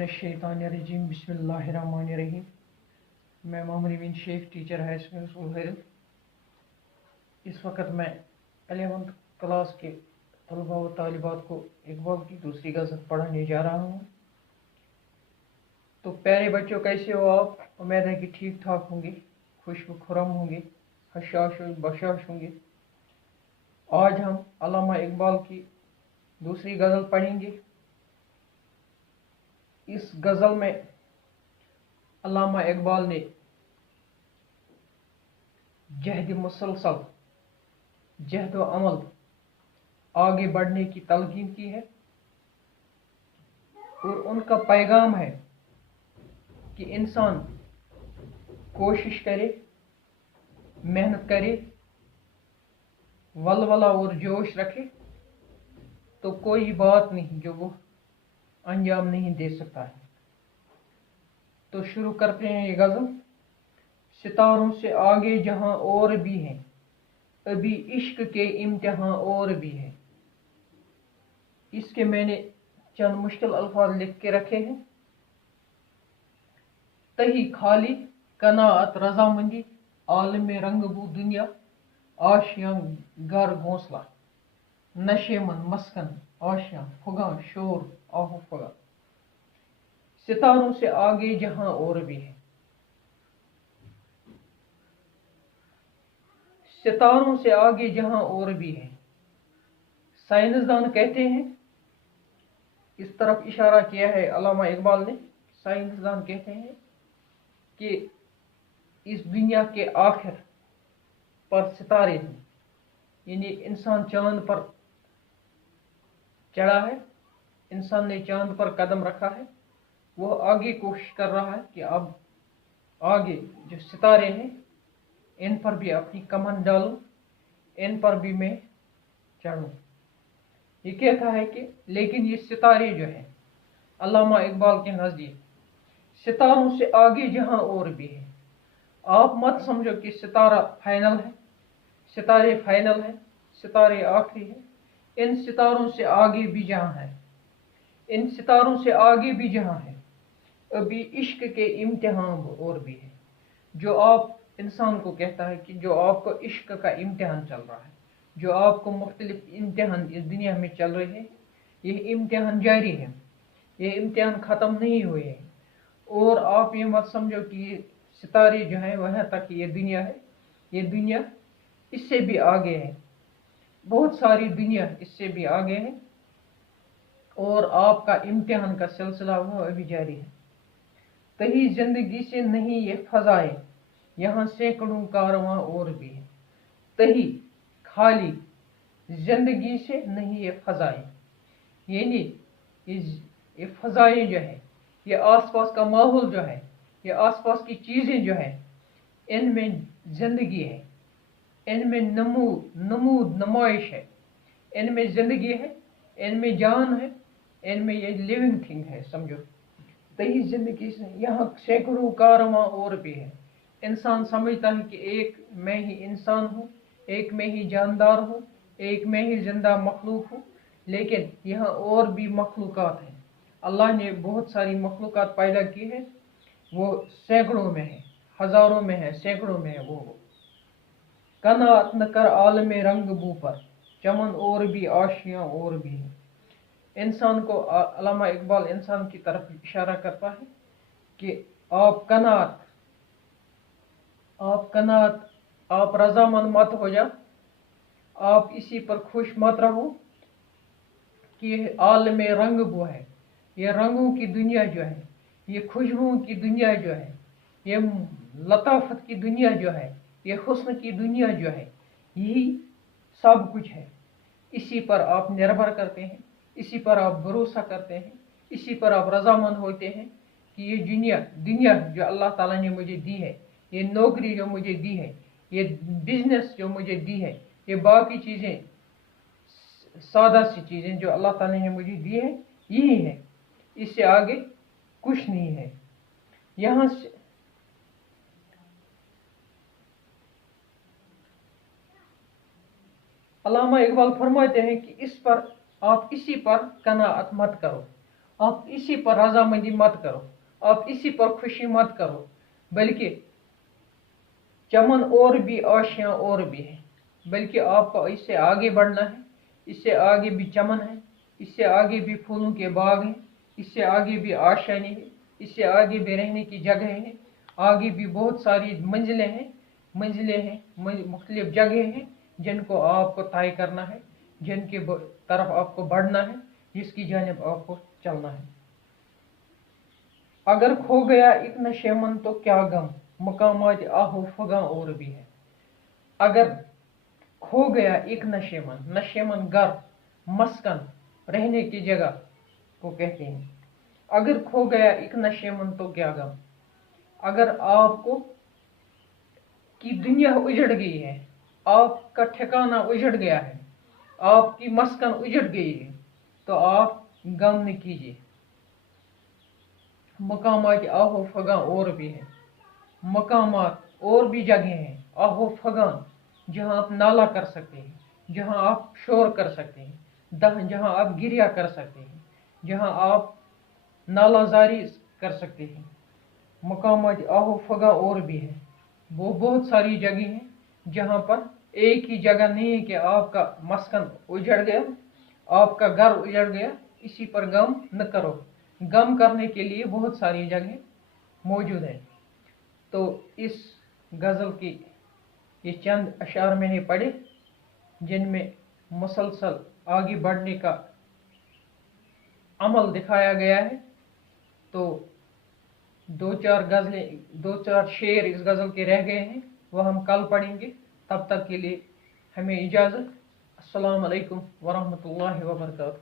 मिनश्शैतानिर्रजीम बिस्मिल्लाहिर्रहमानिर्रहीम। मैं Mohammed Amin Shaikh, teacher high school Hiral. इस वक्त मैं 11th क्लास के तलबा व तालिबात को इकबाल की दूसरी गज़ल पढ़ाने जा रहा हूँ। तो प्यारे बच्चों, कैसे हो आप? उम्मीद है कि ठीक ठाक होंगे, खुश व खुरम होंगे, हशाश व बशाश होंगे। आज हम अल्लामा इकबाल की दूसरी गज़ल पढ़ेंगे। इस गज़ल में अल्लामा इकबाल ने जहद मुसलसल, जहद व अमल, आगे बढ़ने की तलकीन की है और उनका पैगाम है कि इंसान कोशिश करे, मेहनत करे, वलवला और जोश रखे तो कोई बात नहीं जो वो अंजाम नहीं दे सकता है। तो शुरू करते हैं ये गज़ल। सितारों से आगे जहां और भी हैं, अभी इश्क के इम्तिहान और भी हैं। इसके मैंने चंद मुश्किल अल्फाज लिख के रखे हैं। तही खाली कनाअत रजामंदी, आलम रंगबू दुनिया, आशियां घर घोंसला, नशेमन मस्कन आशियां फुगा शोर आहू फगा। सितारों से आगे जहां और भी है, सितारों से आगे जहां और भी है। साइंसदान कहते हैं, इस तरफ इशारा किया है अल्लामा इकबाल ने। साइंसदान कहते हैं कि इस दुनिया के आखिर पर सितारे हैं, यानी इंसान चांद पर चढ़ा है, इंसान ने चांद पर कदम रखा है। वो आगे कोशिश कर रहा है कि अब आगे जो सितारे हैं इन पर भी अपनी कमर डालूं, इन पर भी मैं चढ़ूं। ये कहता है कि लेकिन ये सितारे जो है अल्लामा इकबाल के नज़दीक सितारों से आगे जहां और भी है। आप मत समझो कि सितारा फाइनल है, सितारे फाइनल है, सितारे आखिरी है। इन सितारों से आगे भी जहां है, इन सितारों से आगे भी जहां है, अभी इश्क के इम्तिहान और भी है। जो आप इंसान को कहता है कि जो आपको इश्क का इम्तिहान चल रहा है, जो आपको मुख्तलिफ इम्तिहान इस दुनिया में चल रहे हैं, ये इम्तिहान जारी है, ये इम्तिहान ख़त्म नहीं हुए हैं। और आप ये मत समझो कि ये सितारे जो हैं वहाँ तक ये दुनिया है। ये दुनिया इससे भी आगे है, बहुत सारी दुनिया इससे भी आगे है और आपका इम्तिहान का सिलसिला वो अभी जारी है। कहीं जिंदगी से नहीं ये फजाए, यहाँ सैकड़ों कारवां और भी है। तही खाली जिंदगी से नहीं ये फजाए, यानी ये फजाएं जो है, ये आसपास का माहौल जो है, ये आसपास की चीज़ें जो है, इनमें जिंदगी है, इनमें नमूद नुमाइश है, इनमें जिंदगी है, इनमें जान है, इनमें ये लिविंग थिंग है, समझो। तही जिंदगी से यहाँ सैकड़ों कारवां और भी है। इंसान समझता है कि एक मैं ही इंसान हूँ, एक मैं ही जानदार हूँ, एक मैं ही जिंदा मखलूक हूँ, लेकिन यहाँ और भी मखलूक़ात हैं। अल्लाह ने बहुत सारी मखलूक़ात पैदा की है, वो सैकड़ों में है, हज़ारों में है, सैकड़ों में है। वो कनाअत न कर आलम रंगबू पर, चमन और भी आशियाँ और भी हैं। इंसान को अल्लामा इकबाल इंसान की तरफ इशारा करता है कि आप कनात, आप रजामंद मत हो जा, आप इसी पर खुश मत रहो कि आलम रंग वो है, ये रंगों की दुनिया जो है, ये खुशबुओं की दुनिया जो है, ये लताफत की दुनिया जो है, ये हुस्न की दुनिया जो है, यही सब कुछ है। इसी पर आप निर्भर करते हैं, इसी पर आप भरोसा करते हैं, इसी पर आप रजामंद होते हैं कि ये दुनिया जो अल्लाह ताला ने मुझे दी है, ये नौकरी जो मुझे दी है, ये बिजनेस जो मुझे दी है, ये बाकी चीज़ें, सादा सी चीज़ें जो अल्लाह ताला ने मुझे दी है, यही है, इससे आगे कुछ नहीं है। यहाँ से अल्लामा इकबाल फरमाते हैं कि आप इसी पर कनाअत मत करो, आप इसी पर रजामंदी मत करो, आप इसी पर खुशी मत करो, बल्कि चमन और भी, आशियाँ और भी हैं, बल्कि आपको इससे आगे बढ़ना है। इससे आगे भी चमन है, इससे आगे भी फूलों के बाग हैं, इससे आगे भी आशाएं हैं, इससे आगे भी रहने की जगह हैं, आगे भी बहुत सारी मंजिलें हैं, मुख्तलिफ जगह हैं जिनको आपको तय करना है, जिनके तरफ आपको बढ़ना है, जिसकी जानिब आपको चलना है। अगर खो गया एक नशेमन तो क्या गम, मकामात आहो फगा और भी है। अगर खो गया एक नशेमन घर, मस्कन, रहने की जगह को कहते हैं। अगर खो गया एक नशेमन तो क्या गम। अगर आपको की दुनिया उजड़ गई है, आपका ठिकाना उजड़ गया है, आपकी मस्कन उजड़ गई है, तो आप गम न कीजिए। मकामात आहो फगा और भी है, मकामात और भी जगह हैं, आहो फगान, जहां आप नाला कर सकते हैं, जहां आप शोर कर सकते हैं, जहां आप गिरिया कर सकते हैं, जहां आप नालाजारी कर सकते हैं। मकामात आहो फगा और भी है, वो बहुत सारी जगह हैं जहां पर एक ही जगह नहीं है कि आपका मस्कन उजड़ गया, आपका घर उजड़ गया, इसी पर गम न करो। गम करने के लिए बहुत सारी जगह मौजूद हैं। तो इस गज़ल की ये चंद अशार मैंने पढ़े जिनमें मुसलसल आगे बढ़ने का अमल दिखाया गया है। तो दो चार शेर इस गज़ल के रह गए हैं, वह हम कल पढ़ेंगे। तब तक के लिए हमें इजाज़त। अस्सलाम वालेकुम वरहमतुल्लाहि वबरकातुहू।